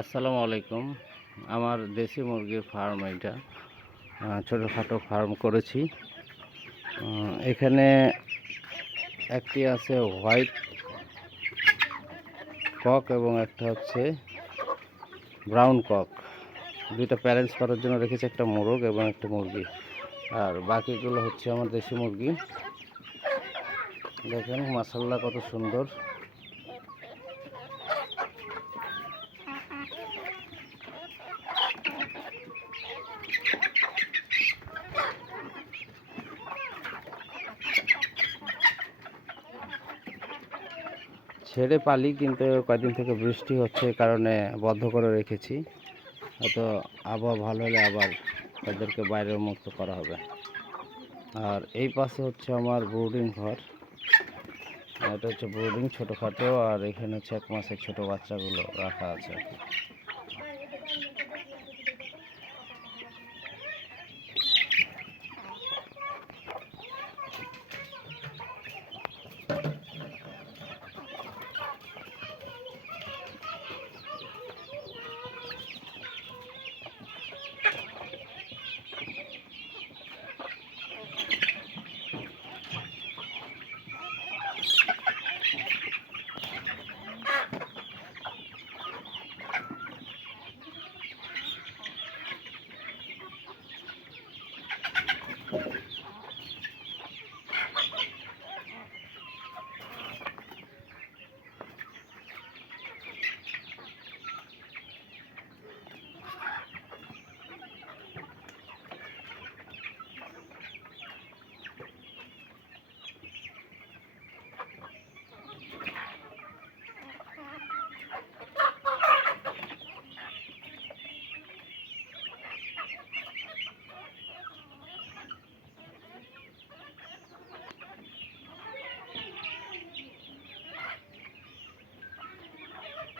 আসসালামু আলাইকুম। আমার দেশি মুরগির ফার্ম এটা। ছোটোখাটো ফার্ম করেছি। এখানে একটি আছে হোয়াইট কক এবং একটা হচ্ছে ব্রাউন কক। দুইটা প্যারেন্টস করার জন্য রেখেছি, একটা মোরগ এবং একটা মুরগি। আর বাকিগুলো হচ্ছে আমার দেশি মুরগি। দেখেন মাশাআল্লাহ কত সুন্দর। ছেড়ে পালি, কিন্তু কয়েকদিন থেকে বৃষ্টি হচ্ছে কারণে বদ্ধ করে রেখেছি। হয়তো আবহাওয়া ভালো হলে আবার তাদেরকে বাইরে মুক্ত করা হবে। আর এই পাশে হচ্ছে আমার ব্রুডিং ঘর। এটা হচ্ছে ব্রুডিং ছোটোখাটো, আর এখানে হচ্ছে 1 মাসের ছোটো বাচ্চাগুলো রাখা আছে।